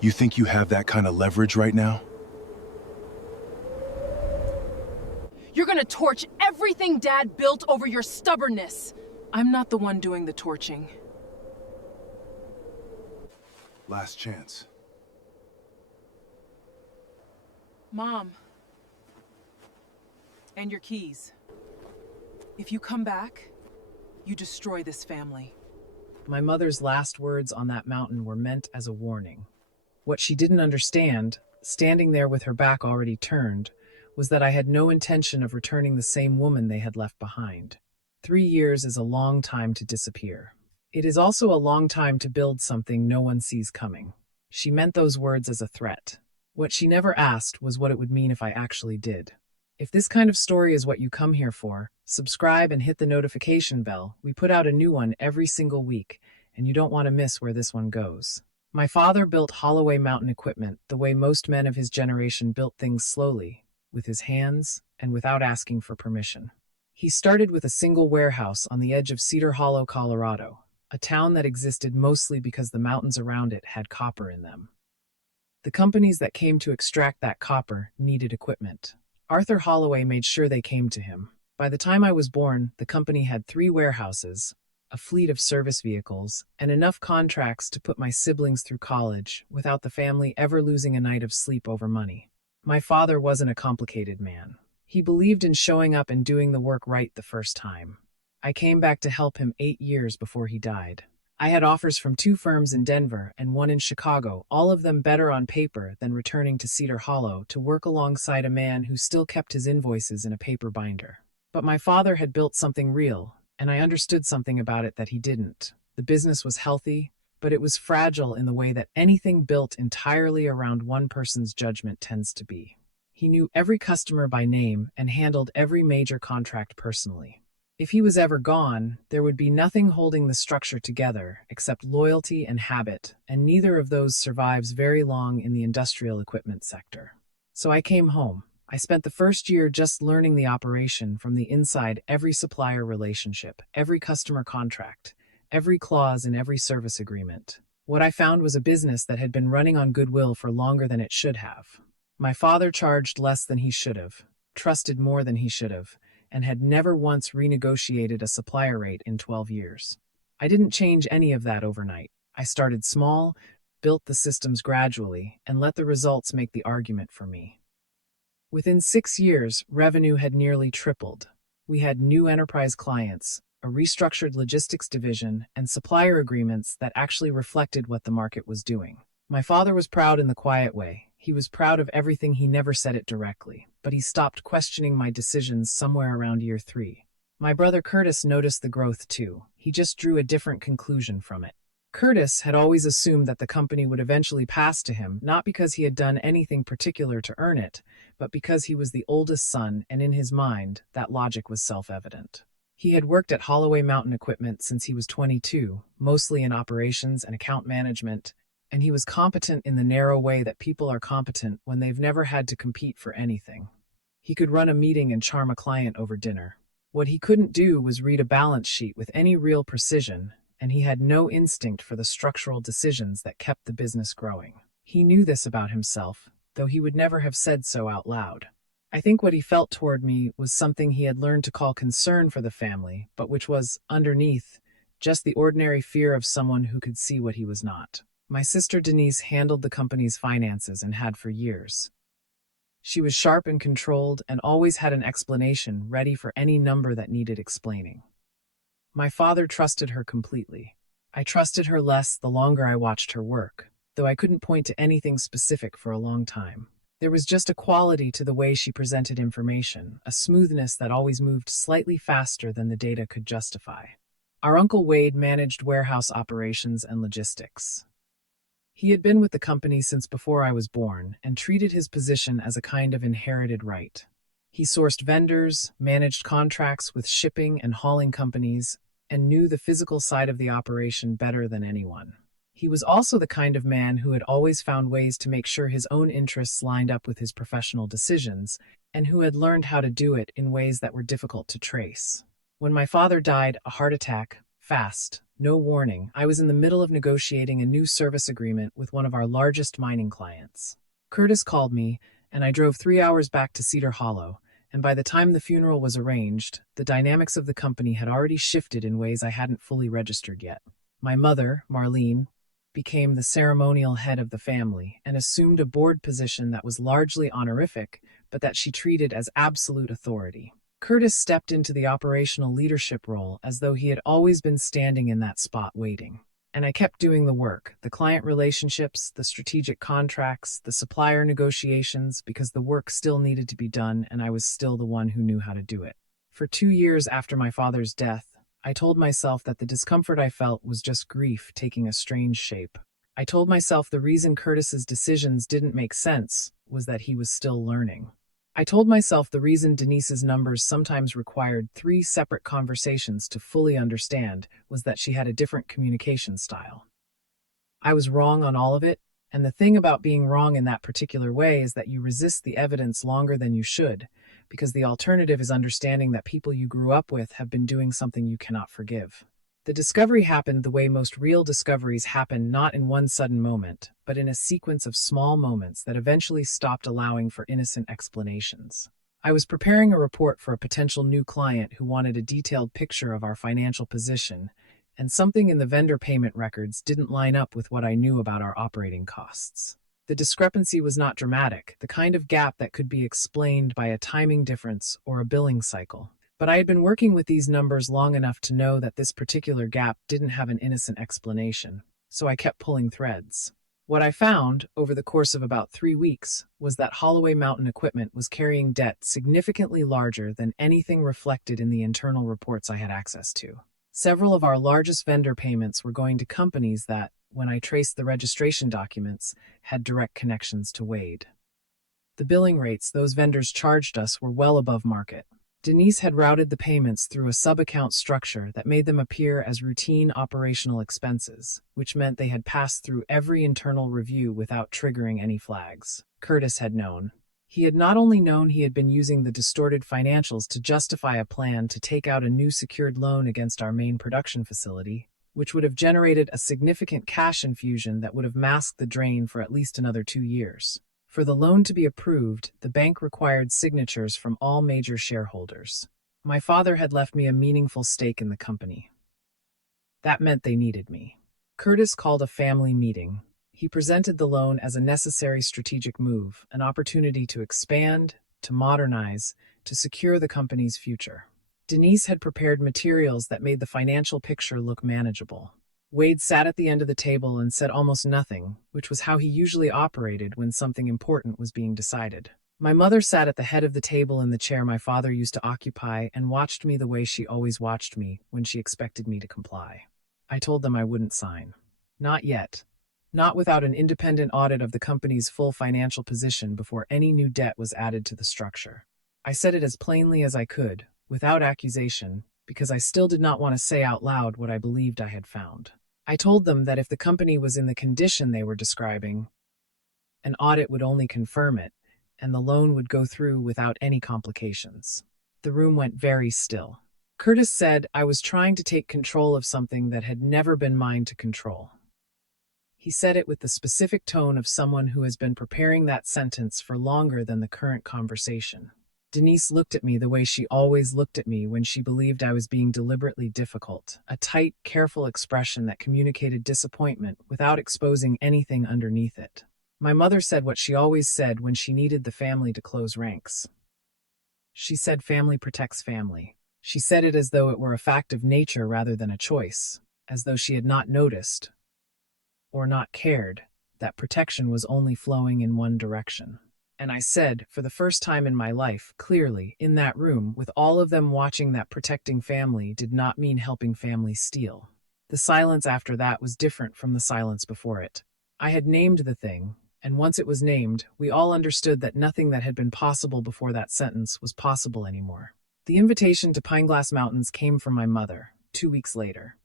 You think you have that kind of leverage right now? You're gonna torch everything Dad built over your stubbornness. I'm not the one doing the torching. Last chance. Mom. And your keys. If you come back, you destroy this family. My mother's last words on that mountain were meant as a warning. What she didn't understand, standing there with her back already turned, was that I had no intention of returning the same woman they had left behind. 3 years is a long time to disappear. It is also a long time to build something no one sees coming. She meant those words as a threat. What she never asked was what it would mean if I actually did. If this kind of story is what you come here for, subscribe and hit the notification bell. We put out a new one every single week, and you don't want to miss where this one goes. My father built Holloway Mountain equipment the way most men of his generation built things slowly, with his hands and without asking for permission. He started with a single warehouse on the edge of Cedar Hollow, Colorado, a town that existed mostly because the mountains around it had copper in them. The companies that came to extract that copper needed equipment. Arthur Holloway made sure they came to him. By the time I was born, the company had 3 warehouses, a fleet of service vehicles, and enough contracts to put my siblings through college without the family ever losing a night of sleep over money. My father wasn't a complicated man. He believed in showing up and doing the work right the first time. I came back to help him 8 years before he died. I had offers from 2 firms in Denver and 1 in Chicago, all of them better on paper than returning to Cedar Hollow to work alongside a man who still kept his invoices in a paper binder. But my father had built something real, and I understood something about it that he didn't. The business was healthy, but it was fragile in the way that anything built entirely around one person's judgment tends to be. He knew every customer by name and handled every major contract personally. If he was ever gone, there would be nothing holding the structure together except loyalty and habit, and neither of those survives very long in the industrial equipment sector. So I came home. I spent the first year just learning the operation from the inside, every supplier relationship, every customer contract, every clause in every service agreement. What I found was a business that had been running on goodwill for longer than it should have. My father charged less than he should have, trusted more than he should have, and had never once renegotiated a supplier rate in 12 years. I didn't change any of that overnight. I started small, built the systems gradually, and let the results make the argument for me. Within 6 years, revenue had nearly tripled. We had new enterprise clients, a restructured logistics division, and supplier agreements that actually reflected what the market was doing. My father was proud in the quiet way. He was proud of everything. He never said it directly, but he stopped questioning my decisions somewhere around year 3. My brother Curtis noticed the growth too. He just drew a different conclusion from it. Curtis had always assumed that the company would eventually pass to him, not because he had done anything particular to earn it, but because he was the oldest son, and in his mind, that logic was self-evident. He had worked at Holloway Mountain Equipment since he was 22, mostly in operations and account management, and he was competent in the narrow way that people are competent when they've never had to compete for anything. He could run a meeting and charm a client over dinner. What he couldn't do was read a balance sheet with any real precision, and he had no instinct for the structural decisions that kept the business growing. He knew this about himself, though he would never have said so out loud. I think what he felt toward me was something he had learned to call concern for the family, but which was, underneath, just the ordinary fear of someone who could see what he was not. My sister Denise handled the company's finances and had for years. She was sharp and controlled and always had an explanation ready for any number that needed explaining. My father trusted her completely. I trusted her less the longer I watched her work, though I couldn't point to anything specific for a long time. There was just a quality to the way she presented information, a smoothness that always moved slightly faster than the data could justify. Our Uncle Wade managed warehouse operations and logistics. He had been with the company since before I was born and treated his position as a kind of inherited right. He sourced vendors, managed contracts with shipping and hauling companies, and knew the physical side of the operation better than anyone. He was also the kind of man who had always found ways to make sure his own interests lined up with his professional decisions, and who had learned how to do it in ways that were difficult to trace. When my father died, a heart attack, fast, No warning, I was in the middle of negotiating a new service agreement with one of our largest mining clients. Curtis called me, and I drove 3 hours back to Cedar Hollow, and by the time the funeral was arranged, the dynamics of the company had already shifted in ways I hadn't fully registered yet. My mother, Marlene, became the ceremonial head of the family and assumed a board position that was largely honorific, but that she treated as absolute authority. Curtis stepped into the operational leadership role as though he had always been standing in that spot waiting. And I kept doing the work, the client relationships, the strategic contracts, the supplier negotiations, because the work still needed to be done and I was still the one who knew how to do it. For 2 years after my father's death, I told myself that the discomfort I felt was just grief taking a strange shape. I told myself the reason Curtis's decisions didn't make sense was that he was still learning. I told myself the reason Denise's numbers sometimes required 3 separate conversations to fully understand was that she had a different communication style. I was wrong on all of it, and the thing about being wrong in that particular way is that you resist the evidence longer than you should, because the alternative is understanding that people you grew up with have been doing something you cannot forgive. The discovery happened the way most real discoveries happen, not in one sudden moment, but in a sequence of small moments that eventually stopped allowing for innocent explanations. I was preparing a report for a potential new client who wanted a detailed picture of our financial position, and something in the vendor payment records didn't line up with what I knew about our operating costs. The discrepancy was not dramatic, the kind of gap that could be explained by a timing difference or a billing cycle. But I had been working with these numbers long enough to know that this particular gap didn't have an innocent explanation, so I kept pulling threads. What I found, over the course of about 3 weeks, was that Holloway Mountain Equipment was carrying debt significantly larger than anything reflected in the internal reports I had access to. Several of our largest vendor payments were going to companies that, when I traced the registration documents, had direct connections to Wade. The billing rates those vendors charged us were well above market. Denise had routed the payments through a sub-account structure that made them appear as routine operational expenses, which meant they had passed through every internal review without triggering any flags. Curtis had known. He had not only known he had been using the distorted financials to justify a plan to take out a new secured loan against our main production facility, which would have generated a significant cash infusion that would have masked the drain for at least another 2 years. For the loan to be approved, the bank required signatures from all major shareholders. My father had left me a meaningful stake in the company. That meant they needed me. Curtis called a family meeting. He presented the loan as a necessary strategic move, an opportunity to expand, to modernize, to secure the company's future. Denise had prepared materials that made the financial picture look manageable. Wade sat at the end of the table and said almost nothing, which was how he usually operated when something important was being decided. My mother sat at the head of the table in the chair my father used to occupy and watched me the way she always watched me when she expected me to comply. I told them I wouldn't sign. Not yet. Not without an independent audit of the company's full financial position before any new debt was added to the structure. I said it as plainly as I could, without accusation, because I still did not want to say out loud what I believed I had found. I told them that if the company was in the condition they were describing, an audit would only confirm it, and the loan would go through without any complications. The room went very still. Curtis said I was trying to take control of something that had never been mine to control. He said it with the specific tone of someone who has been preparing that sentence for longer than the current conversation. Denise looked at me the way she always looked at me when she believed I was being deliberately difficult, a tight, careful expression that communicated disappointment without exposing anything underneath it. My mother said what she always said when she needed the family to close ranks. She said family protects family. She said it as though it were a fact of nature rather than a choice, as though she had not noticed, or not cared, that protection was only flowing in one direction. And I said, for the first time in my life, clearly, in that room, with all of them watching, that protecting family did not mean helping family steal. The silence after that was different from the silence before it. I had named the thing, and once it was named, we all understood that nothing that had been possible before that sentence was possible anymore. The invitation to Pineglass Mountains came from my mother, 2 weeks later.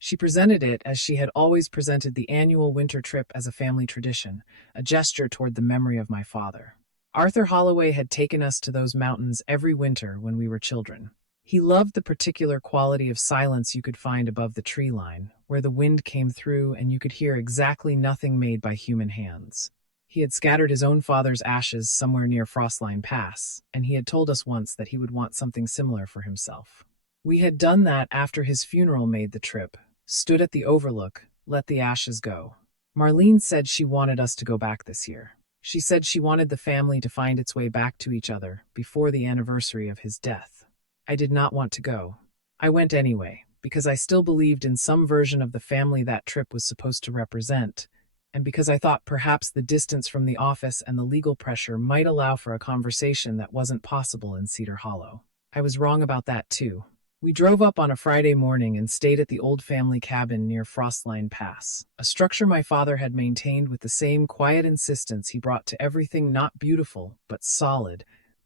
She presented it as she had always presented the annual winter trip as a family tradition, a gesture toward the memory of my father. Arthur Holloway had taken us to those mountains every winter when we were children. He loved the particular quality of silence you could find above the tree line, where the wind came through and you could hear exactly nothing made by human hands. He had scattered his own father's ashes somewhere near Frostline Pass, and he had told us once that he would want something similar for himself. We had done that after his funeral, made the trip, stood at the overlook, let the ashes go. Marlene said she wanted us to go back this year. She said she wanted the family to find its way back to each other before the anniversary of his death. I did not want to go. I went anyway, because I still believed in some version of the family that trip was supposed to represent, and because I thought perhaps the distance from the office and the legal pressure might allow for a conversation that wasn't possible in Cedar Hollow. I was wrong about that too. We drove up on a Friday morning and stayed at the old family cabin near Frostline Pass, a structure my father had maintained with the same quiet insistence he brought to everything not beautiful, but solid,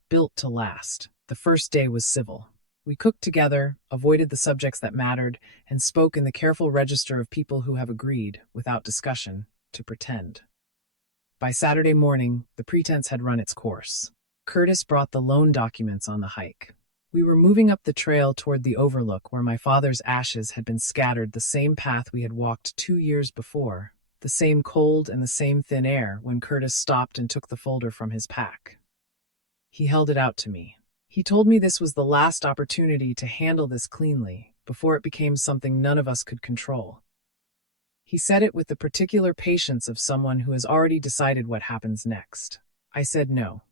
built to last. The first day was civil. We cooked together, avoided the subjects that mattered, and spoke in the careful register of people who have agreed, without discussion, to pretend. By Saturday morning, the pretense had run its course. Curtis brought the loan documents on the hike. We were moving up the trail toward the overlook where my father's ashes had been scattered, the same path we had walked 2 years before, the same cold and the same thin air, when Curtis stopped and took the folder from his pack. He held it out to me. He told me this was the last opportunity to handle this cleanly, before it became something none of us could control. He said it with the particular patience of someone who has already decided what happens next. I said no.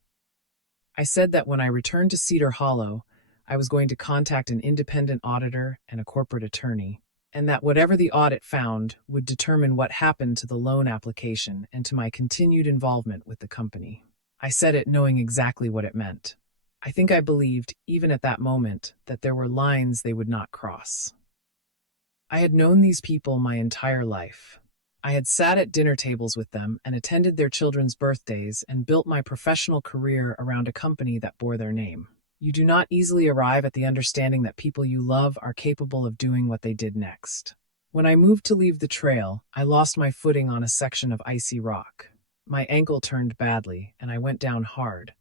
I said that when I returned to Cedar Hollow, I was going to contact an independent auditor and a corporate attorney, and that whatever the audit found would determine what happened to the loan application and to my continued involvement with the company. I said it knowing exactly what it meant. I think I believed, even at that moment, that there were lines they would not cross. I had known these people my entire life. I had sat at dinner tables with them and attended their children's birthdays and built my professional career around a company that bore their name. You do not easily arrive at the understanding that people you love are capable of doing what they did next. When I moved to leave the trail, I lost my footing on a section of icy rock. My ankle turned badly, and I went down hard.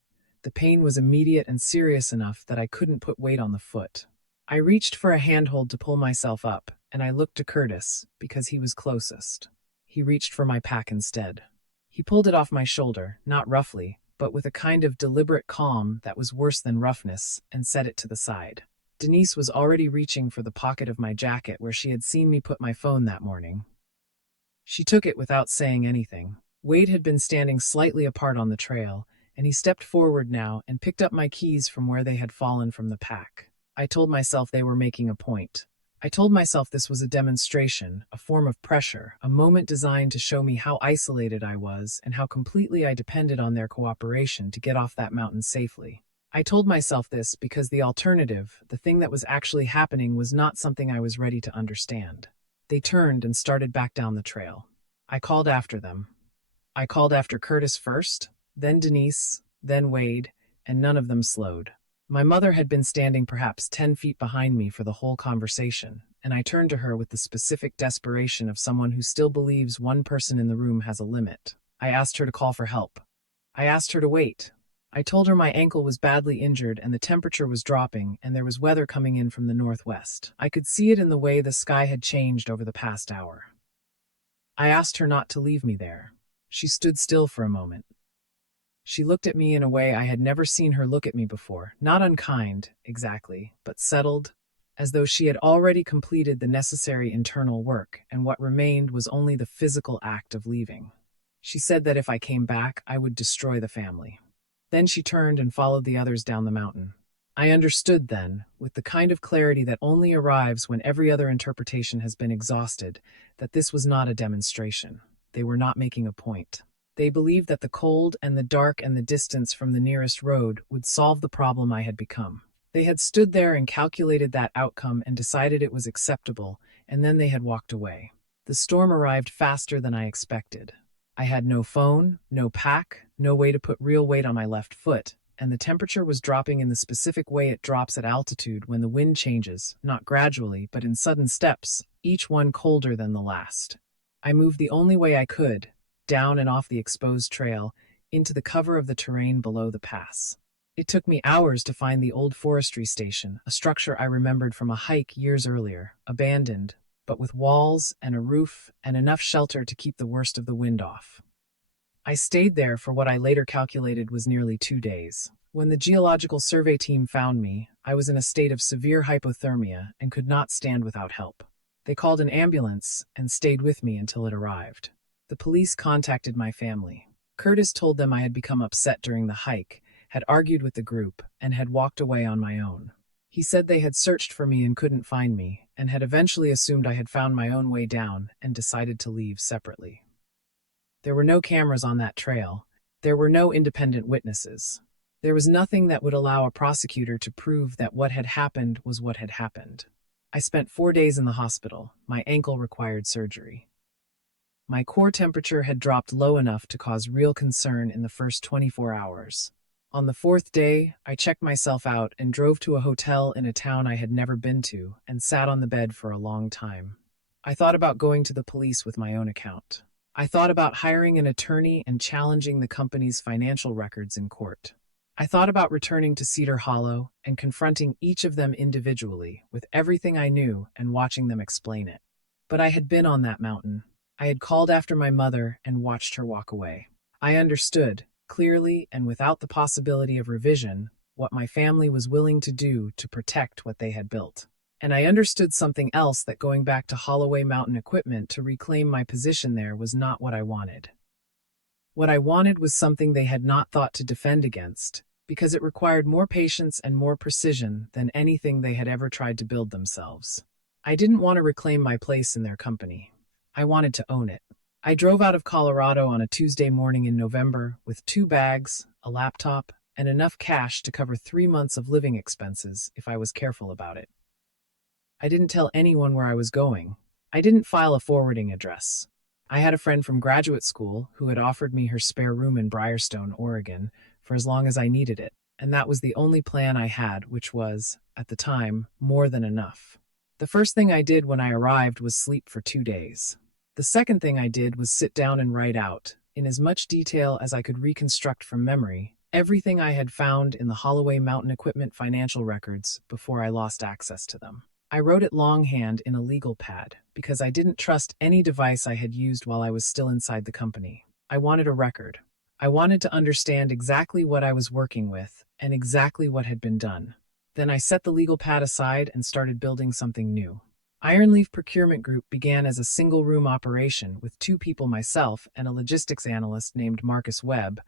The pain was immediate and serious enough that I couldn't put weight on the foot. I reached for a handhold to pull myself up, and I looked to Curtis, because he was closest. He reached for my pack instead. He pulled it off my shoulder, not roughly, but with a kind of deliberate calm that was worse than roughness, and set it to the side. Denise was already reaching for the pocket of my jacket where she had seen me put my phone that morning. She took it without saying anything. Wade had been standing slightly apart on the trail, and he stepped forward now and picked up my keys from where they had fallen from the pack. I told myself they were making a point. I told myself this was a demonstration, a form of pressure, a moment designed to show me how isolated I was and how completely I depended on their cooperation to get off that mountain safely. I told myself this because the alternative, the thing that was actually happening, was not something I was ready to understand. They turned and started back down the trail. I called after them. I called after Curtis first, then Denise, then Wade, and none of them slowed. My mother had been standing perhaps 10 feet behind me for the whole conversation, and I turned to her with the specific desperation of someone who still believes one person in the room has a limit. I asked her to call for help. I asked her to wait. I told her my ankle was badly injured and the temperature was dropping and there was weather coming in from the northwest. I could see it in the way the sky had changed over the past hour. I asked her not to leave me there. She stood still for a moment. She looked at me in a way I had never seen her look at me before, not unkind, exactly, but settled, as though she had already completed the necessary internal work, and what remained was only the physical act of leaving. She said that if I came back, I would destroy the family. Then she turned and followed the others down the mountain. I understood then, with the kind of clarity that only arrives when every other interpretation has been exhausted, that this was not a demonstration. They were not making a point. They believed that the cold and the dark and the distance from the nearest road would solve the problem I had become. They had stood there and calculated that outcome and decided it was acceptable, and then they had walked away. The storm arrived faster than I expected. I had no phone, no pack, no way to put real weight on my left foot, and the temperature was dropping in the specific way it drops at altitude when the wind changes, not gradually, but in sudden steps, each one colder than the last. I moved the only way I could, down and off the exposed trail, into the cover of the terrain below the pass. It took me hours to find the old forestry station, a structure I remembered from a hike years earlier, abandoned, but with walls and a roof and enough shelter to keep the worst of the wind off. I stayed there for what I later calculated was nearly 2 days. When the geological survey team found me, I was in a state of severe hypothermia and could not stand without help. They called an ambulance and stayed with me until it arrived. The police contacted my family. Curtis told them I had become upset during the hike, had argued with the group, and had walked away on my own. He said they had searched for me and couldn't find me, and had eventually assumed I had found my own way down and decided to leave separately. There were no cameras on that trail. There were no independent witnesses. There was nothing that would allow a prosecutor to prove that what had happened was what had happened. I spent 4 days in the hospital. My ankle required surgery. My core temperature had dropped low enough to cause real concern in the first 24 hours. On the 4th day, I checked myself out and drove to a hotel in a town I had never been to and sat on the bed for a long time. I thought about going to the police with my own account. I thought about hiring an attorney and challenging the company's financial records in court. I thought about returning to Cedar Hollow and confronting each of them individually with everything I knew and watching them explain it. But I had been on that mountain. I had called after my mother and watched her walk away. I understood, clearly and without the possibility of revision, what my family was willing to do to protect what they had built. And I understood something else, that going back to Holloway Mountain Equipment to reclaim my position there was not what I wanted. What I wanted was something they had not thought to defend against, because it required more patience and more precision than anything they had ever tried to build themselves. I didn't want to reclaim my place in their company. I wanted to own it. I drove out of Colorado on a Tuesday morning in November with 2 bags, a laptop, and enough cash to cover 3 months of living expenses if I was careful about it. I didn't tell anyone where I was going. I didn't file a forwarding address. I had a friend from graduate school who had offered me her spare room in Briarstone, Oregon, for as long as I needed it, and that was the only plan I had, which was, at the time, more than enough. The first thing I did when I arrived was sleep for 2 days. The second thing I did was sit down and write out, in as much detail as I could reconstruct from memory, everything I had found in the Holloway Mountain Equipment financial records before I lost access to them. I wrote it longhand in a legal pad because I didn't trust any device I had used while I was still inside the company. I wanted a record. I wanted to understand exactly what I was working with and exactly what had been done. Then I set the legal pad aside and started building something new. Ironleaf Procurement Group began as a single-room operation with 2 people, myself and a logistics analyst named Marcus Webb,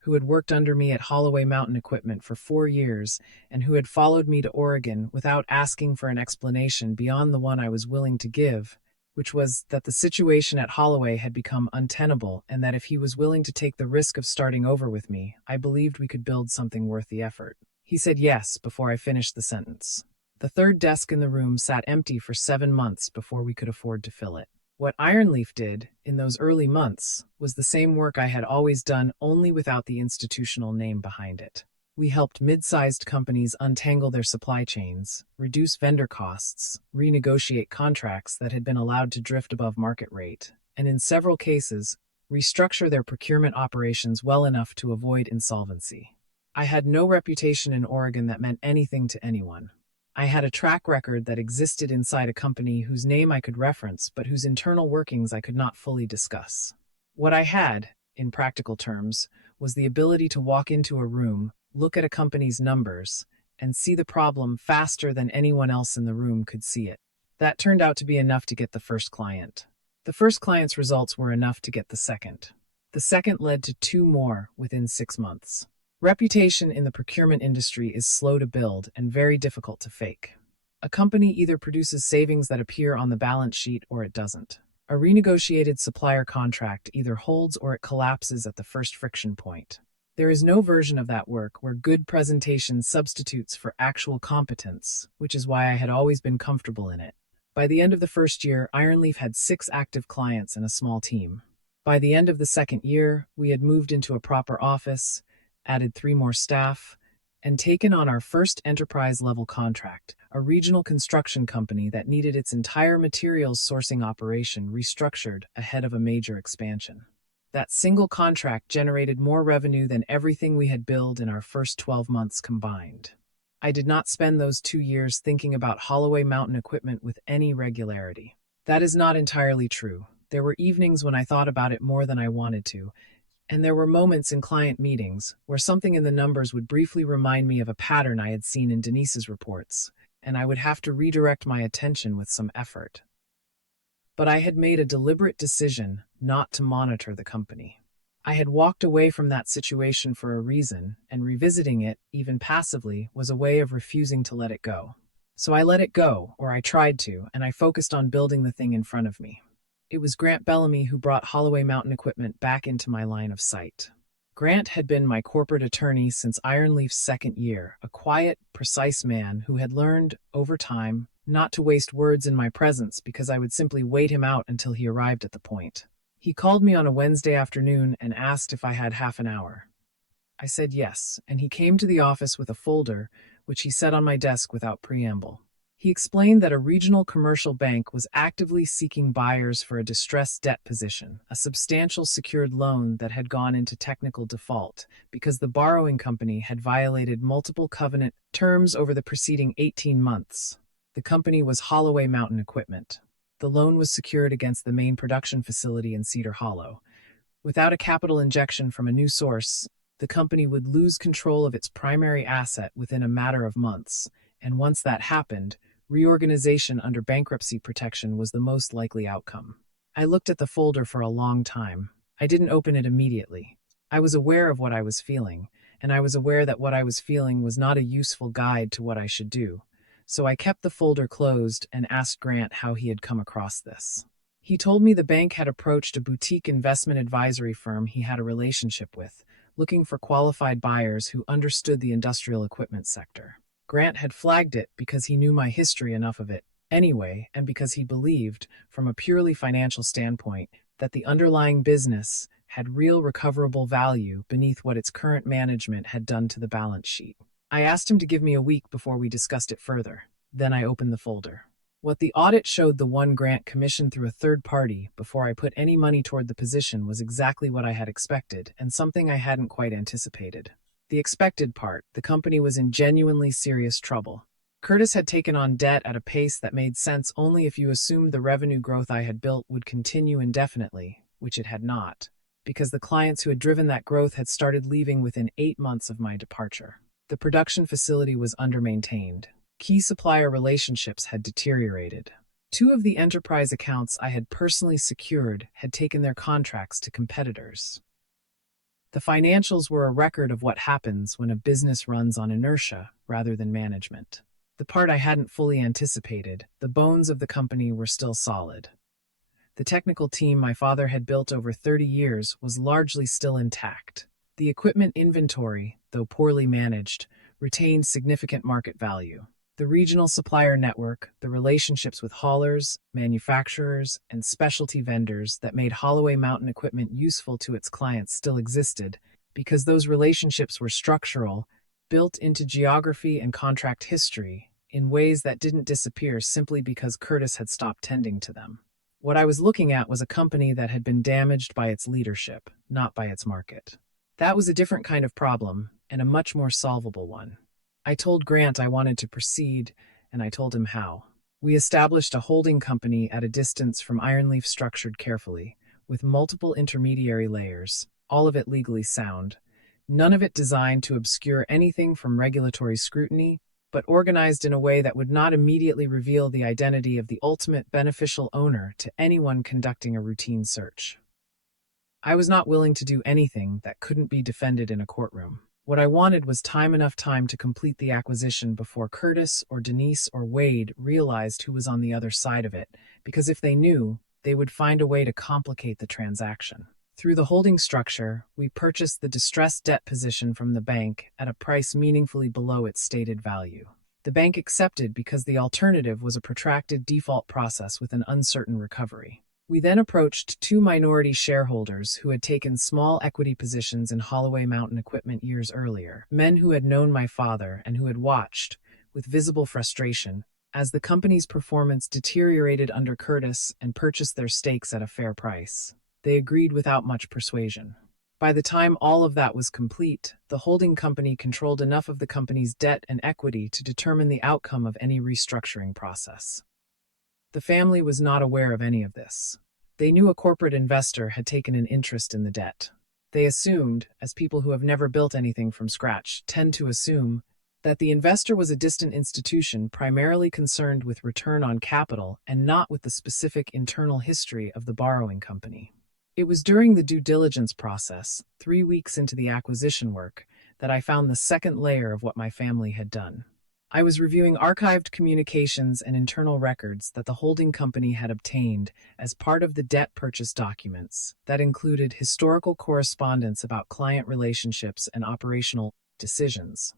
who had worked under me at Holloway Mountain Equipment for 4 years and who had followed me to Oregon without asking for an explanation beyond the one I was willing to give, which was that the situation at Holloway had become untenable and that if he was willing to take the risk of starting over with me, I believed we could build something worth the effort. He said yes before I finished the sentence. The 3rd desk in the room sat empty for 7 months before we could afford to fill it. What Ironleaf did, in those early months, was the same work I had always done, only without the institutional name behind it. We helped mid-sized companies untangle their supply chains, reduce vendor costs, renegotiate contracts that had been allowed to drift above market rate, and in several cases, restructure their procurement operations well enough to avoid insolvency. I had no reputation in Oregon that meant anything to anyone. I had a track record that existed inside a company whose name I could reference, but whose internal workings I could not fully discuss. What I had, in practical terms, was the ability to walk into a room, look at a company's numbers, and see the problem faster than anyone else in the room could see it. That turned out to be enough to get the first client. The first client's results were enough to get the second. The second led to 2 more within 6 months. Reputation in the procurement industry is slow to build and very difficult to fake. A company either produces savings that appear on the balance sheet or it doesn't. A renegotiated supplier contract either holds or it collapses at the first friction point. There is no version of that work where good presentation substitutes for actual competence, which is why I had always been comfortable in it. By the end of the first year, Ironleaf had 6 active clients and a small team. By the end of the second year, we had moved into a proper office, added 3 more staff, and taken on our first enterprise-level contract, a regional construction company that needed its entire materials sourcing operation restructured ahead of a major expansion. That single contract generated more revenue than everything we had billed in our first 12 months combined. I did not spend those 2 years thinking about Holloway Mountain equipment with any regularity. That is not entirely true. There were evenings when I thought about it more than I wanted to, and there were moments in client meetings where something in the numbers would briefly remind me of a pattern I had seen in Denise's reports, and I would have to redirect my attention with some effort. But I had made a deliberate decision not to monitor the company. I had walked away from that situation for a reason, and revisiting it, even passively, was a way of refusing to let it go. So I let it go, or I tried to, and I focused on building the thing in front of me. It was Grant Bellamy who brought Holloway Mountain equipment back into my line of sight. Grant had been my corporate attorney since Ironleaf's second year, a quiet, precise man who had learned, over time, not to waste words in my presence because I would simply wait him out until he arrived at the point. He called me on a Wednesday afternoon and asked if I had half an hour. I said yes, and he came to the office with a folder, which he set on my desk without preamble. He explained that a regional commercial bank was actively seeking buyers for a distressed debt position, a substantial secured loan that had gone into technical default because the borrowing company had violated multiple covenant terms over the preceding 18 months. The company was Holloway Mountain Equipment. The loan was secured against the main production facility in Cedar Hollow. Without a capital injection from a new source, the company would lose control of its primary asset within a matter of months, and once that happened, reorganization under bankruptcy protection was the most likely outcome. I looked at the folder for a long time. I didn't open it immediately. I was aware of what I was feeling, and I was aware that what I was feeling was not a useful guide to what I should do. So I kept the folder closed and asked Grant how he had come across this. He told me the bank had approached a boutique investment advisory firm he had a relationship with, looking for qualified buyers who understood the industrial equipment sector. Grant had flagged it because he knew my history enough of it anyway, and because he believed, from a purely financial standpoint, that the underlying business had real recoverable value beneath what its current management had done to the balance sheet. I asked him to give me a week before we discussed it further. Then I opened the folder. What the audit showed the one Grant commissioned through a third party before I put any money toward the position was exactly what I had expected, and something I hadn't quite anticipated. The expected part, the company was in genuinely serious trouble. Curtis had taken on debt at a pace that made sense only if you assumed the revenue growth I had built would continue indefinitely, which it had not, because the clients who had driven that growth had started leaving within 8 months of my departure. The production facility was undermaintained. Key supplier relationships had deteriorated. 2 of the enterprise accounts I had personally secured had taken their contracts to competitors. The financials were a record of what happens when a business runs on inertia rather than management. The part I hadn't fully anticipated, the bones of the company were still solid. The technical team my father had built over 30 years was largely still intact. The equipment inventory, though poorly managed, retained significant market value. The regional supplier network, the relationships with haulers, manufacturers, and specialty vendors that made Holloway Mountain Equipment useful to its clients still existed, because those relationships were structural, built into geography and contract history, in ways that didn't disappear simply because Curtis had stopped tending to them. What I was looking at was a company that had been damaged by its leadership, not by its market. That was a different kind of problem, and a much more solvable one. I told Grant I wanted to proceed, and I told him how. We established a holding company at a distance from Ironleaf, structured carefully, with multiple intermediary layers, all of it legally sound, none of it designed to obscure anything from regulatory scrutiny, but organized in a way that would not immediately reveal the identity of the ultimate beneficial owner to anyone conducting a routine search. I was not willing to do anything that couldn't be defended in a courtroom. What I wanted was enough time to complete the acquisition before Curtis or Denise or Wade realized who was on the other side of it, because if they knew, they would find a way to complicate the transaction. Through the holding structure, we purchased the distressed debt position from the bank at a price meaningfully below its stated value. The bank accepted because the alternative was a protracted default process with an uncertain recovery. We then approached 2 minority shareholders who had taken small equity positions in Holloway Mountain Equipment years earlier, men who had known my father and who had watched, with visible frustration, as the company's performance deteriorated under Curtis and purchased their stakes at a fair price. they agreed without much persuasion. By the time all of that was complete, the holding company controlled enough of the company's debt and equity to determine the outcome of any restructuring process. The family was not aware of any of this. They knew a corporate investor had taken an interest in the debt. They assumed, as people who have never built anything from scratch tend to assume, that the investor was a distant institution primarily concerned with return on capital and not with the specific internal history of the borrowing company. It was during the due diligence process, 3 weeks into the acquisition work, that I found the second layer of what my family had done. I was reviewing archived communications and internal records that the holding company had obtained as part of the debt purchase documents that included historical correspondence about client relationships and operational decisions.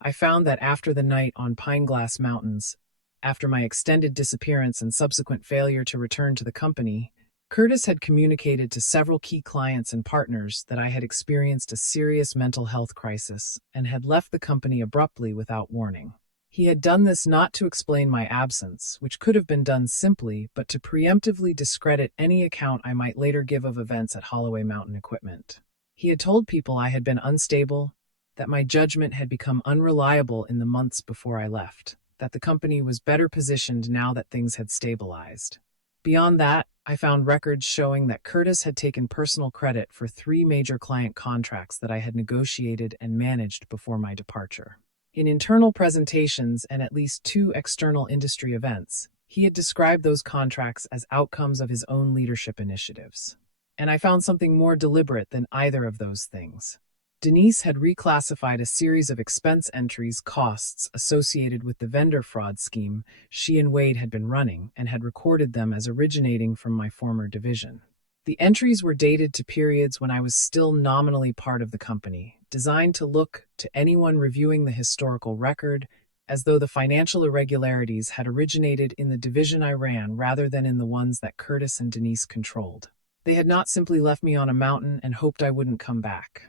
I found that after the night on Pineglass Mountains, after my extended disappearance and subsequent failure to return to the company, Curtis had communicated to several key clients and partners that I had experienced a serious mental health crisis and had left the company abruptly without warning. He had done this not to explain my absence, which could have been done simply, but to preemptively discredit any account I might later give of events at Holloway Mountain Equipment. He had told people I had been unstable, that my judgment had become unreliable in the months before I left, that the company was better positioned now that things had stabilized. Beyond that, I found records showing that Curtis had taken personal credit for 3 major client contracts that I had negotiated and managed before my departure. In internal presentations and at least 2 external industry events, he had described those contracts as outcomes of his own leadership initiatives. And I found something more deliberate than either of those things. Denise had reclassified a series of expense entries costs associated with the vendor fraud scheme she and Wade had been running and had recorded them as originating from my former division. The entries were dated to periods when I was still nominally part of the company, designed to look to anyone reviewing the historical record as though the financial irregularities had originated in the division I ran rather than in the ones that Curtis and Denise controlled. They had not simply left me on a mountain and hoped I wouldn't come back.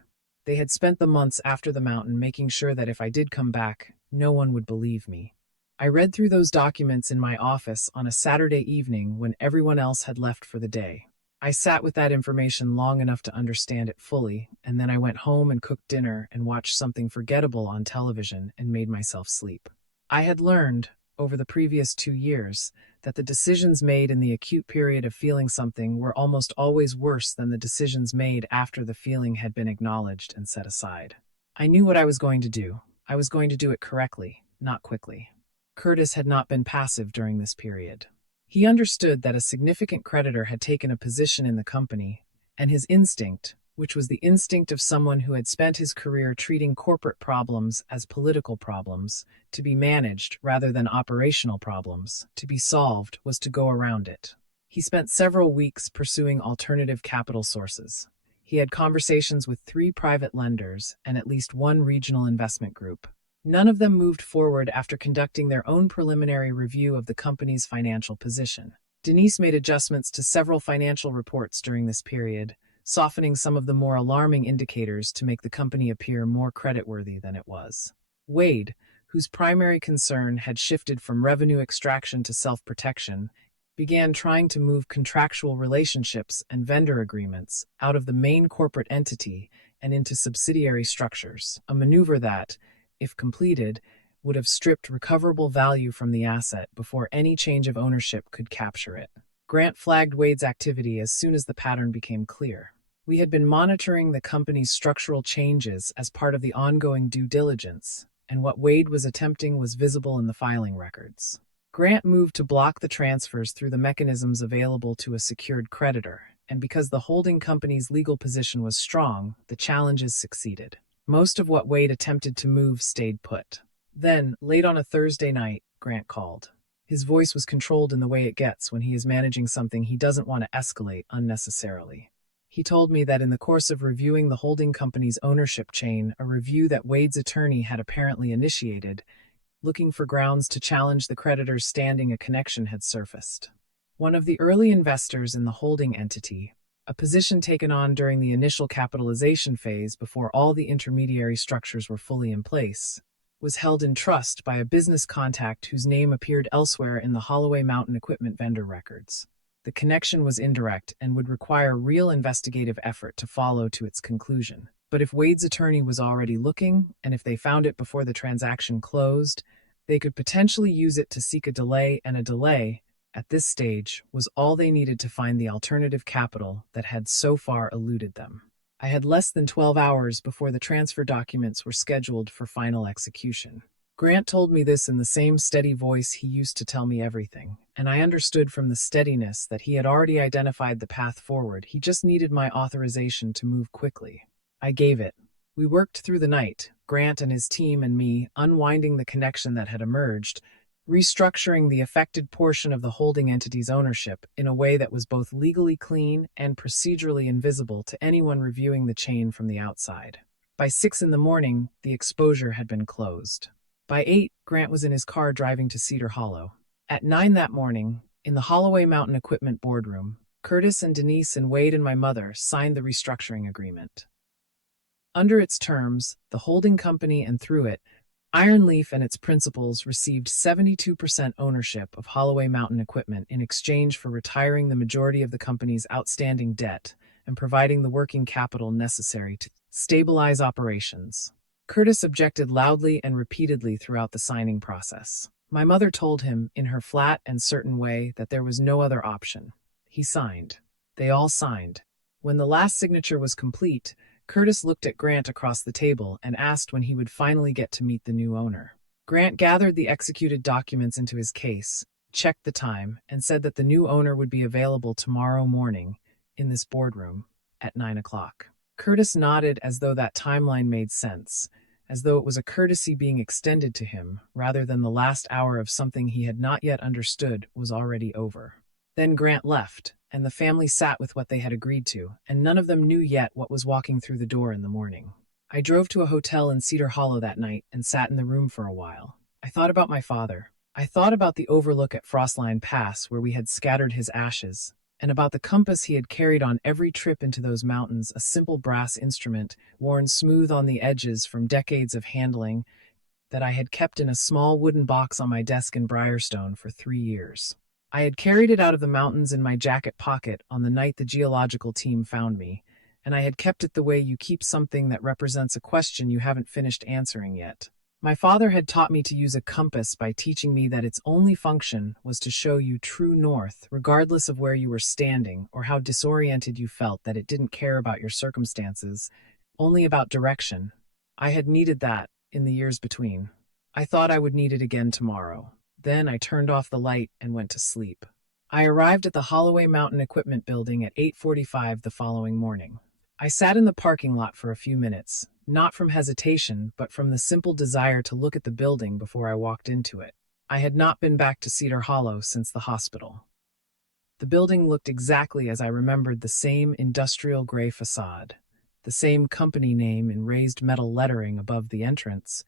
They had spent the months after the mountain making sure that if I did come back, no one would believe me. I read through those documents in my office on a Saturday evening when everyone else had left for the day. I sat with that information long enough to understand it fully, and then I went home and cooked dinner and watched something forgettable on television and made myself sleep. I had learned, over the previous 2 years, that the decisions made in the acute period of feeling something were almost always worse than the decisions made after the feeling had been acknowledged and set aside. I knew what I was going to do. I was going to do it correctly, not quickly. Curtis had not been passive during this period. He understood that a significant creditor had taken a position in the company, and his instinct, which was the instinct of someone who had spent his career treating corporate problems as political problems, to be managed rather than operational problems, to be solved, was to go around it. He spent several weeks pursuing alternative capital sources. He had conversations with 3 private lenders and at least 1 regional investment group. None of them moved forward after conducting their own preliminary review of the company's financial position. Denise made adjustments to several financial reports during this period, softening some of the more alarming indicators to make the company appear more creditworthy than it was. Wade, whose primary concern had shifted from revenue extraction to self-protection, began trying to move contractual relationships and vendor agreements out of the main corporate entity and into subsidiary structures, a maneuver that, if completed, would have stripped recoverable value from the asset before any change of ownership could capture it. Grant flagged Wade's activity as soon as the pattern became clear. We had been monitoring the company's structural changes as part of the ongoing due diligence, and what Wade was attempting was visible in the filing records. Grant moved to block the transfers through the mechanisms available to a secured creditor, and because the holding company's legal position was strong, the challenges succeeded. Most of what Wade attempted to move stayed put. Then, late on a Thursday night, Grant called. His voice was controlled in the way it gets when he is managing something he doesn't want to escalate unnecessarily. He told me that in the course of reviewing the holding company's ownership chain, a review that Wade's attorney had apparently initiated, looking for grounds to challenge the creditor's standing, a connection had surfaced. One of the early investors in the holding entity, a position taken on during the initial capitalization phase before all the intermediary structures were fully in place, was held in trust by a business contact whose name appeared elsewhere in the Holloway Mountain Equipment vendor records. The connection was indirect and would require real investigative effort to follow to its conclusion. But if Wade's attorney was already looking, and if they found it before the transaction closed, they could potentially use it to seek a delay, and a delay, at this stage, was all they needed to find the alternative capital that had so far eluded them. I had less than 12 hours before the transfer documents were scheduled for final execution. Grant told me this in the same steady voice he used to tell me everything, and I understood from the steadiness that he had already identified the path forward. He just needed my authorization to move quickly. I gave it. We worked through the night, Grant and his team and me, unwinding the connection that had emerged, restructuring the affected portion of the holding entity's ownership in a way that was both legally clean and procedurally invisible to anyone reviewing the chain from the outside. By 6 in the morning, the exposure had been closed. By 8, Grant was in his car driving to Cedar Hollow. At 9 that morning, in the Holloway Mountain Equipment boardroom, Curtis and Denise and Wade and my mother signed the restructuring agreement. Under its terms, the holding company and through it, Iron Leaf and its principals received 72% ownership of Holloway Mountain Equipment in exchange for retiring the majority of the company's outstanding debt and providing the working capital necessary to stabilize operations. Curtis objected loudly and repeatedly throughout the signing process. My mother told him, in her flat and certain way, that there was no other option. He signed. They all signed. When the last signature was complete, Curtis looked at Grant across the table and asked when he would finally get to meet the new owner. Grant gathered the executed documents into his case, checked the time, and said that the new owner would be available tomorrow morning in this boardroom at 9 o'clock. Curtis nodded as though that timeline made sense, as though it was a courtesy being extended to him rather than the last hour of something he had not yet understood was already over. Then Grant left, and the family sat with what they had agreed to, and none of them knew yet what was walking through the door in the morning. I drove to a hotel in Cedar Hollow that night and sat in the room for a while. I thought about my father. I thought about the overlook at Frostline Pass where we had scattered his ashes, and about the compass he had carried on every trip into those mountains, a simple brass instrument, worn smooth on the edges from decades of handling, that I had kept in a small wooden box on my desk in Briarstone for 3 years. I had carried it out of the mountains in my jacket pocket on the night the geological team found me, and I had kept it the way you keep something that represents a question you haven't finished answering yet. My father had taught me to use a compass by teaching me that its only function was to show you true north, regardless of where you were standing or how disoriented you felt, that it didn't care about your circumstances, only about direction. I had needed that in the years between. I thought I would need it again tomorrow. Then I turned off the light and went to sleep. I arrived at the Holloway Mountain Equipment Building at 8:45 the following morning. I sat in the parking lot for a few minutes, not from hesitation, but from the simple desire to look at the building before I walked into it. I had not been back to Cedar Hollow since the hospital. The building looked exactly as I remembered: the same industrial gray facade, the same company name in raised metal lettering above the entrance,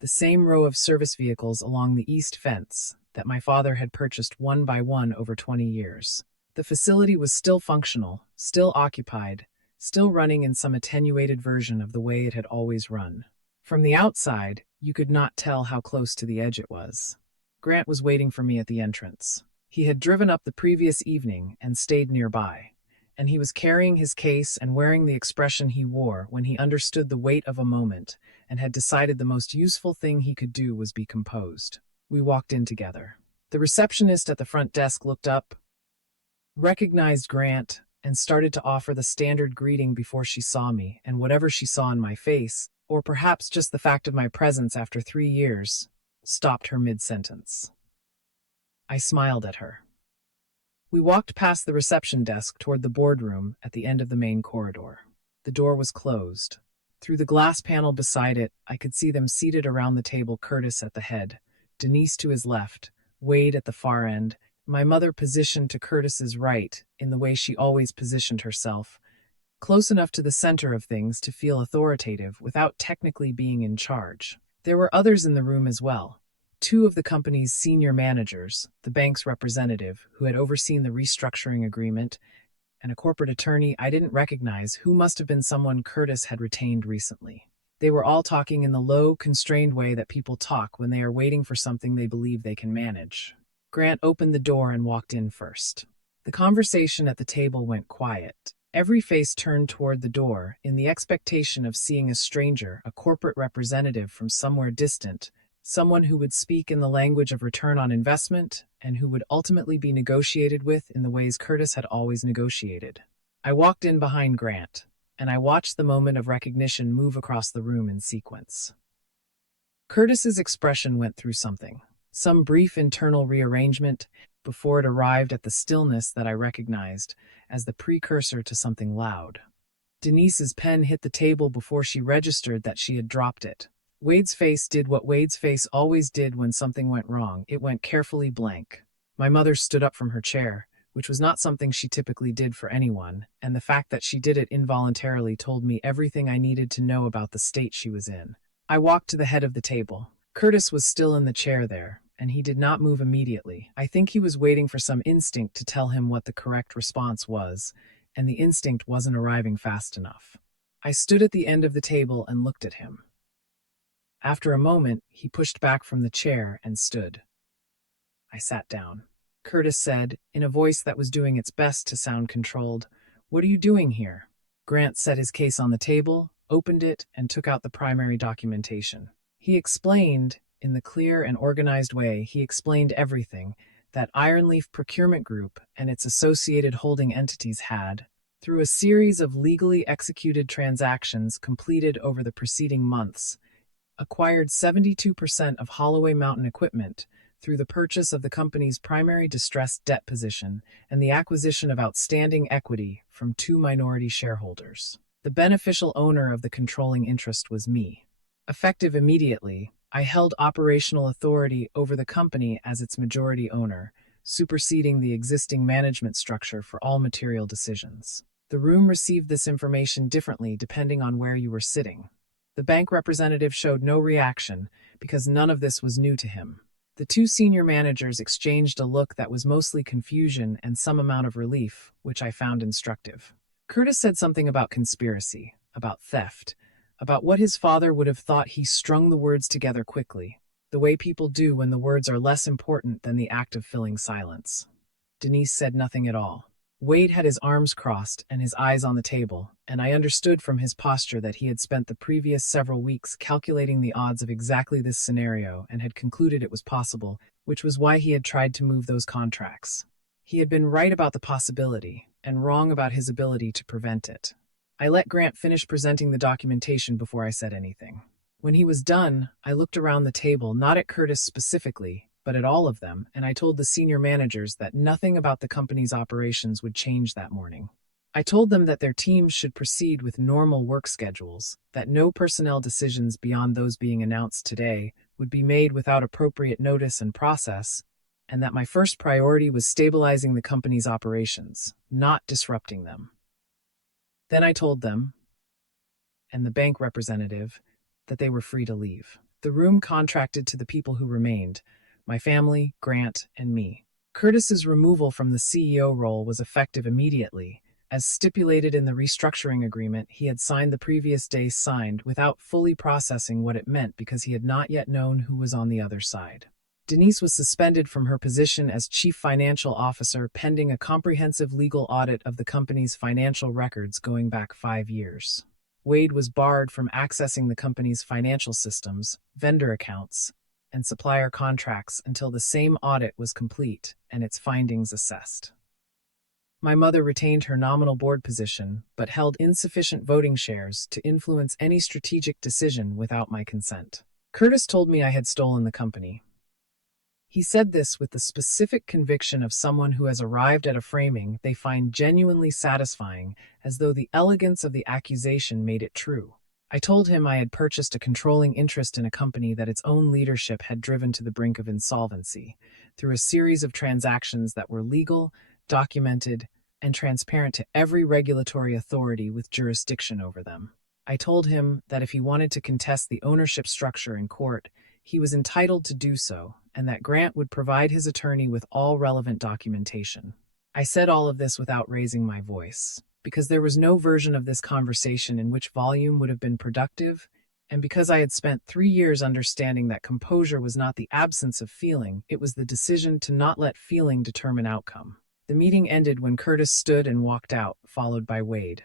the same row of service vehicles along the east fence that my father had purchased one by one over 20 years. The facility was still functional, still occupied, still running in some attenuated version of the way it had always run. From the outside, you could not tell how close to the edge it was. Grant was waiting for me at the entrance. He had driven up the previous evening and stayed nearby, and he was carrying his case and wearing the expression he wore when he understood the weight of a moment and had decided the most useful thing he could do was be composed. We walked in together. The receptionist at the front desk looked up, recognized Grant, and started to offer the standard greeting before she saw me, and whatever she saw in my face, or perhaps just the fact of my presence after 3 years, stopped her mid-sentence. I smiled at her. We walked past the reception desk toward the boardroom at the end of the main corridor. The door was closed. Through the glass panel beside it, I could see them seated around the table: Curtis at the head, Denise to his left, Wade at the far end, my mother positioned to Curtis's right in the way she always positioned herself, close enough to the center of things to feel authoritative without technically being in charge. There were others in the room as well. 2 of the company's senior managers, the bank's representative who had overseen the restructuring agreement, and a corporate attorney I didn't recognize who must have been someone Curtis had retained recently. They were all talking in the low, constrained way that people talk when they are waiting for something they believe they can manage. Grant opened the door and walked in first. The conversation at the table went quiet. Every face turned toward the door in the expectation of seeing a stranger, a corporate representative from somewhere distant, someone who would speak in the language of return on investment and who would ultimately be negotiated with in the ways Curtis had always negotiated. I walked in behind Grant, and I watched the moment of recognition move across the room in sequence. Curtis's expression went through something, some brief internal rearrangement, before it arrived at the stillness that I recognized as the precursor to something loud. Denise's pen hit the table before she registered that she had dropped it. Wade's face did what Wade's face always did when something went wrong. It went carefully blank. My mother stood up from her chair, which was not something she typically did for anyone, and the fact that she did it involuntarily told me everything I needed to know about the state she was in. I walked to the head of the table. Curtis was still in the chair there, and he did not move immediately. I think he was waiting for some instinct to tell him what the correct response was, and the instinct wasn't arriving fast enough. I stood at the end of the table and looked at him. After a moment, he pushed back from the chair and stood. I sat down. Curtis said, in a voice that was doing its best to sound controlled, "What are you doing here?" Grant set his case on the table, opened it, and took out the primary documentation. He explained, in the clear and organized way he explained everything that Ironleaf Procurement Group and its associated holding entities had, through a series of legally executed transactions completed over the preceding months, acquired 72% of Holloway Mountain Equipment through the purchase of the company's primary distressed debt position and the acquisition of outstanding equity from 2 minority shareholders. The beneficial owner of the controlling interest was me. Effective immediately, I held operational authority over the company as its majority owner, superseding the existing management structure for all material decisions. The room received this information differently depending on where you were sitting. The bank representative showed no reaction because none of this was new to him. The 2 senior managers exchanged a look that was mostly confusion and some amount of relief, which I found instructive. Curtis said something about conspiracy, about theft, about what his father would have thought. He strung the words together quickly, the way people do when the words are less important than the act of filling silence. Denise said nothing at all. Wade had his arms crossed and his eyes on the table, and I understood from his posture that he had spent the previous several weeks calculating the odds of exactly this scenario and had concluded it was possible, which was why he had tried to move those contracts. He had been right about the possibility, and wrong about his ability to prevent it. I let Grant finish presenting the documentation before I said anything. When he was done, I looked around the table, not at Curtis specifically, but at all of them, and I told the senior managers that nothing about the company's operations would change that morning. I told them that their teams should proceed with normal work schedules, that no personnel decisions beyond those being announced today would be made without appropriate notice and process, and that my first priority was stabilizing the company's operations, not disrupting them. Then I told them, and the bank representative, that they were free to leave. The room contracted to the people who remained, my family, Grant, and me. Curtis's removal from the CEO role was effective immediately, as stipulated in the restructuring agreement he had signed the previous day, signed without fully processing what it meant because he had not yet known who was on the other side. Denise was suspended from her position as Chief Financial Officer pending a comprehensive legal audit of the company's financial records going back 5 years. Wade was barred from accessing the company's financial systems, vendor accounts, and supplier contracts until the same audit was complete and its findings assessed. My mother retained her nominal board position, but held insufficient voting shares to influence any strategic decision without my consent. Curtis told me I had stolen the company. He said this with the specific conviction of someone who has arrived at a framing they find genuinely satisfying, as though the elegance of the accusation made it true. I told him I had purchased a controlling interest in a company that its own leadership had driven to the brink of insolvency, through a series of transactions that were legal, documented, and transparent to every regulatory authority with jurisdiction over them. I told him that if he wanted to contest the ownership structure in court, he was entitled to do so, and that Grant would provide his attorney with all relevant documentation. I said all of this without raising my voice, because there was no version of this conversation in which volume would have been productive, and because I had spent 3 years understanding that composure was not the absence of feeling, it was the decision to not let feeling determine outcome. The meeting ended when Curtis stood and walked out, followed by Wade.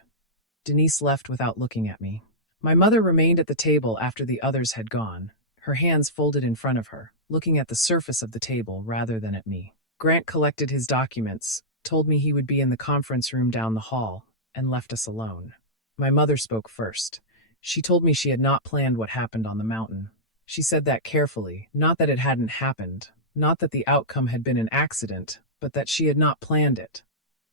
Denise left without looking at me. My mother remained at the table after the others had gone, her hands folded in front of her, looking at the surface of the table rather than at me. Grant collected his documents, told me he would be in the conference room down the hall, and left us alone. My mother spoke first. She told me she had not planned what happened on the mountain. She said that carefully, not that it hadn't happened, not that the outcome had been an accident, but that she had not planned it.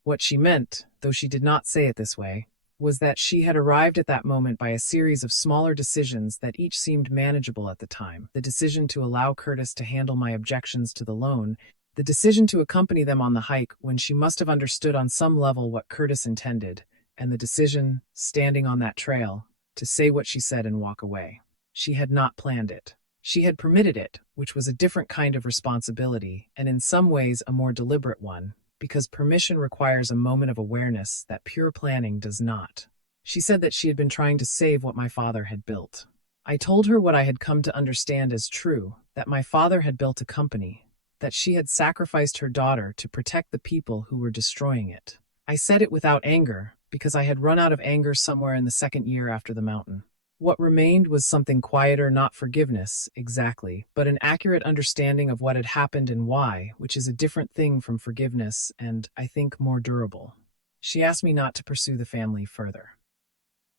What she meant, though she did not say it this way, was that she had arrived at that moment by a series of smaller decisions that each seemed manageable at the time. The decision to allow Curtis to handle my objections to the loan, the decision to accompany them on the hike when she must have understood on some level what Curtis intended, and the decision, standing on that trail, to say what she said and walk away. She had not planned it. She had permitted it, which was a different kind of responsibility, and in some ways a more deliberate one, because permission requires a moment of awareness that pure planning does not. She said that she had been trying to save what my father had built. I told her what I had come to understand as true, that my father had built a company, that she had sacrificed her daughter to protect the people who were destroying it. I said it without anger, because I had run out of anger somewhere in the second year after the mountain. What remained was something quieter, not forgiveness, exactly, but an accurate understanding of what had happened and why, which is a different thing from forgiveness and, I think, more durable. She asked me not to pursue the family further.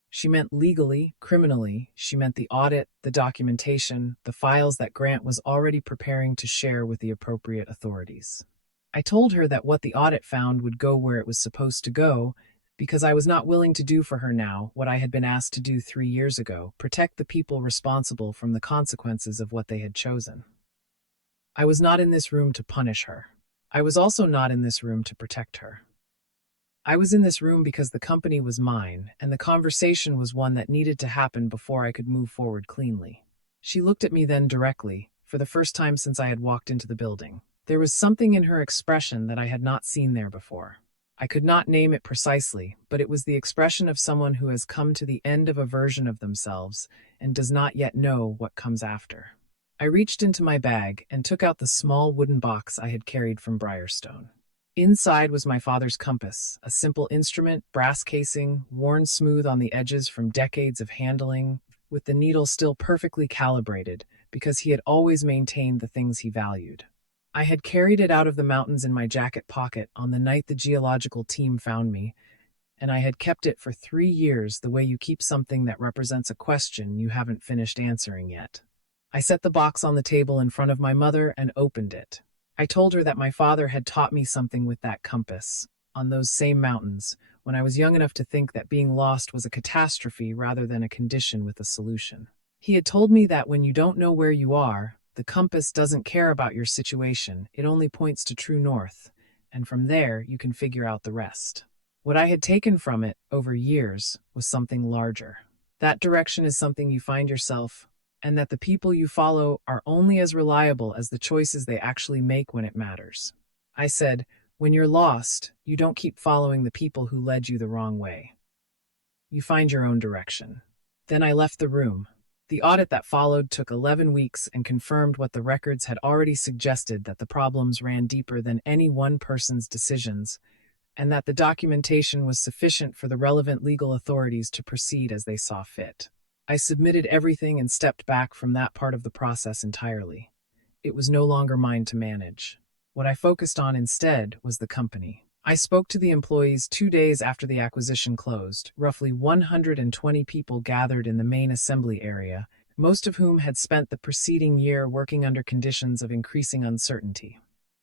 She meant legally, criminally, she meant the audit, the documentation, the files that Grant was already preparing to share with the appropriate authorities. I told her that what the audit found would go where it was supposed to go, because I was not willing to do for her now what I had been asked to do 3 years ago, protect the people responsible from the consequences of what they had chosen. I was not in this room to punish her. I was also not in this room to protect her. I was in this room because the company was mine, and the conversation was one that needed to happen before I could move forward cleanly. She looked at me then directly, for the first time since I had walked into the building. There was something in her expression that I had not seen there before. I could not name it precisely, but it was the expression of someone who has come to the end of a version of themselves and does not yet know what comes after. I reached into my bag and took out the small wooden box I had carried from Briarstone. Inside was my father's compass, a simple instrument, brass casing, worn smooth on the edges from decades of handling, with the needle still perfectly calibrated, because he had always maintained the things he valued. I had carried it out of the mountains in my jacket pocket on the night the geological team found me, and I had kept it for 3 years the way you keep something that represents a question you haven't finished answering yet. I set the box on the table in front of my mother and opened it. I told her that my father had taught me something with that compass, on those same mountains, when I was young enough to think that being lost was a catastrophe rather than a condition with a solution. He had told me that when you don't know where you are, the compass doesn't care about your situation, it only points to true north, and from there you can figure out the rest. What I had taken from it, over years, was something larger. That direction is something you find yourself, and that the people you follow are only as reliable as the choices they actually make when it matters. I said, when you're lost, you don't keep following the people who led you the wrong way. You find your own direction. Then I left the room. The audit that followed took 11 weeks and confirmed what the records had already suggested, that the problems ran deeper than any one person's decisions, and that the documentation was sufficient for the relevant legal authorities to proceed as they saw fit. I submitted everything and stepped back from that part of the process entirely. It was no longer mine to manage. What I focused on instead was the company. I spoke to the employees 2 days after the acquisition closed. Roughly 120 people gathered in the main assembly area, most of whom had spent the preceding year working under conditions of increasing uncertainty.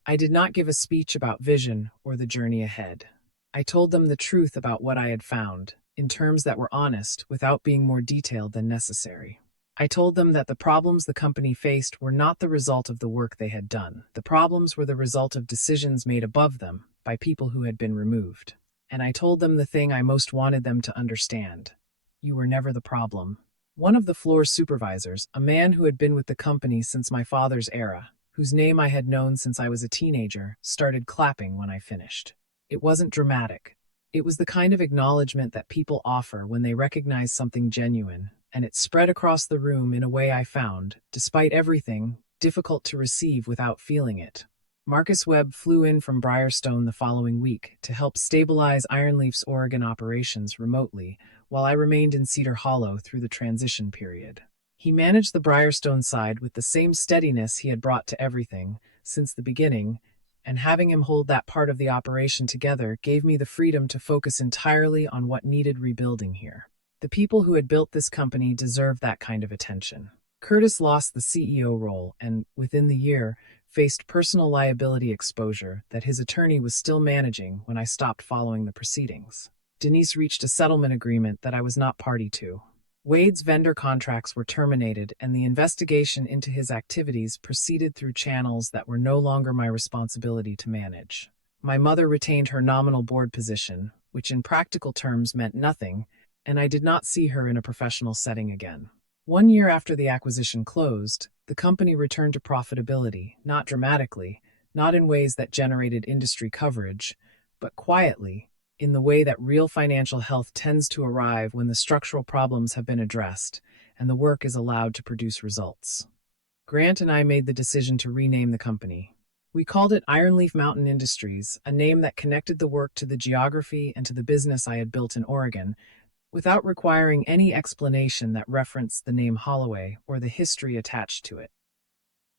I did not give a speech about vision or the journey ahead. I told them the truth about what I had found, in terms that were honest, without being more detailed than necessary. I told them that the problems the company faced were not the result of the work they had done. The problems were the result of decisions made above them, by people who had been removed. And I told them the thing I most wanted them to understand. You were never the problem. One of the floor supervisors, a man who had been with the company since my father's era, whose name I had known since I was a teenager, started clapping when I finished. It wasn't dramatic. It was the kind of acknowledgement that people offer when they recognize something genuine, and it spread across the room in a way I found, despite everything, difficult to receive without feeling it. Marcus Webb flew in from Briarstone the following week to help stabilize Ironleaf's Oregon operations remotely while I remained in Cedar Hollow through the transition period. He managed the Briarstone side with the same steadiness he had brought to everything since the beginning, and having him hold that part of the operation together gave me the freedom to focus entirely on what needed rebuilding here. The people who had built this company deserved that kind of attention. Curtis lost the CEO role and, within the year, faced personal liability exposure that his attorney was still managing when I stopped following the proceedings. Denise reached a settlement agreement that I was not party to. Wade's vendor contracts were terminated, and the investigation into his activities proceeded through channels that were no longer my responsibility to manage. My mother retained her nominal board position, which in practical terms meant nothing, and I did not see her in a professional setting again. 1 year after the acquisition closed, the company returned to profitability, not dramatically, not in ways that generated industry coverage, but quietly, in the way that real financial health tends to arrive when the structural problems have been addressed and the work is allowed to produce results. Grant and I made the decision to rename the company. We called it Ironleaf Mountain Industries, a name that connected the work to the geography and to the business I had built in Oregon, without requiring any explanation that referenced the name Holloway or the history attached to it.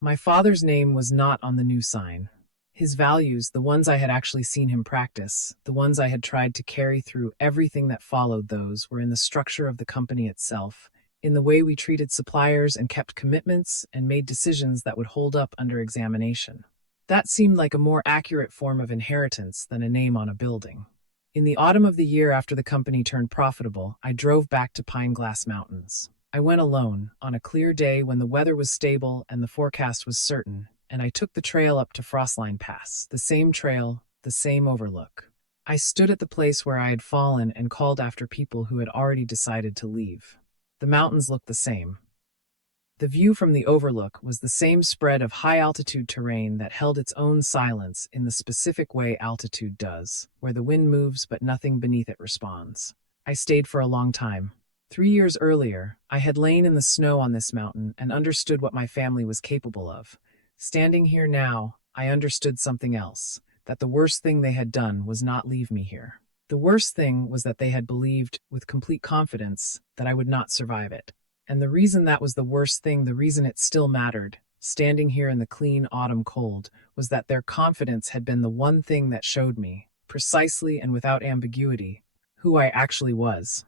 My father's name was not on the new sign. His values, the ones I had actually seen him practice, the ones I had tried to carry through everything that followed those, were in the structure of the company itself, in the way we treated suppliers and kept commitments and made decisions that would hold up under examination. That seemed like a more accurate form of inheritance than a name on a building. In the autumn of the year after the company turned profitable, I drove back to Pine Glass Mountains. I went alone, on a clear day when the weather was stable and the forecast was certain, and I took the trail up to Frostline Pass, the same trail, the same overlook. I stood at the place where I had fallen and called after people who had already decided to leave. The mountains looked the same. The view from the overlook was the same spread of high-altitude terrain that held its own silence in the specific way altitude does, where the wind moves but nothing beneath it responds. I stayed for a long time. 3 years earlier, I had lain in the snow on this mountain and understood what my family was capable of. Standing here now, I understood something else, that the worst thing they had done was not leave me here. The worst thing was that they had believed, with complete confidence, that I would not survive it. And the reason that was the worst thing, the reason it still mattered, standing here in the clean autumn cold, was that their confidence had been the one thing that showed me, precisely and without ambiguity, who I actually was.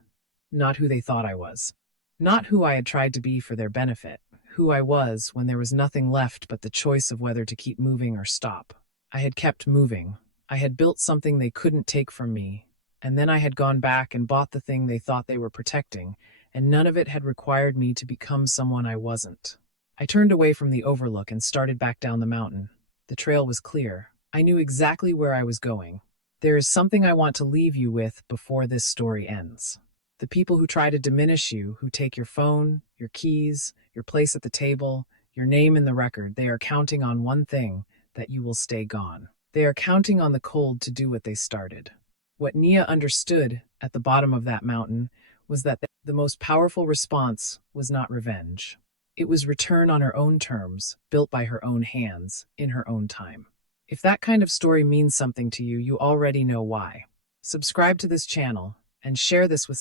Not who they thought I was. Not who I had tried to be for their benefit. Who I was when there was nothing left but the choice of whether to keep moving or stop. I had kept moving. I had built something they couldn't take from me, and then I had gone back and bought the thing they thought they were protecting, and none of it had required me to become someone I wasn't. I turned away from the overlook and started back down the mountain. The trail was clear. I knew exactly where I was going. There is something I want to leave you with before this story ends. The people who try to diminish you, who take your phone, your keys, your place at the table, your name in the record, they are counting on one thing, that you will stay gone. They are counting on the cold to do what they started. What Nia understood at the bottom of that mountain was that the most powerful response was not revenge. It was return on her own terms, built by her own hands, in her own time. If that kind of story means something to you, you already know why. Subscribe to this channel and share this with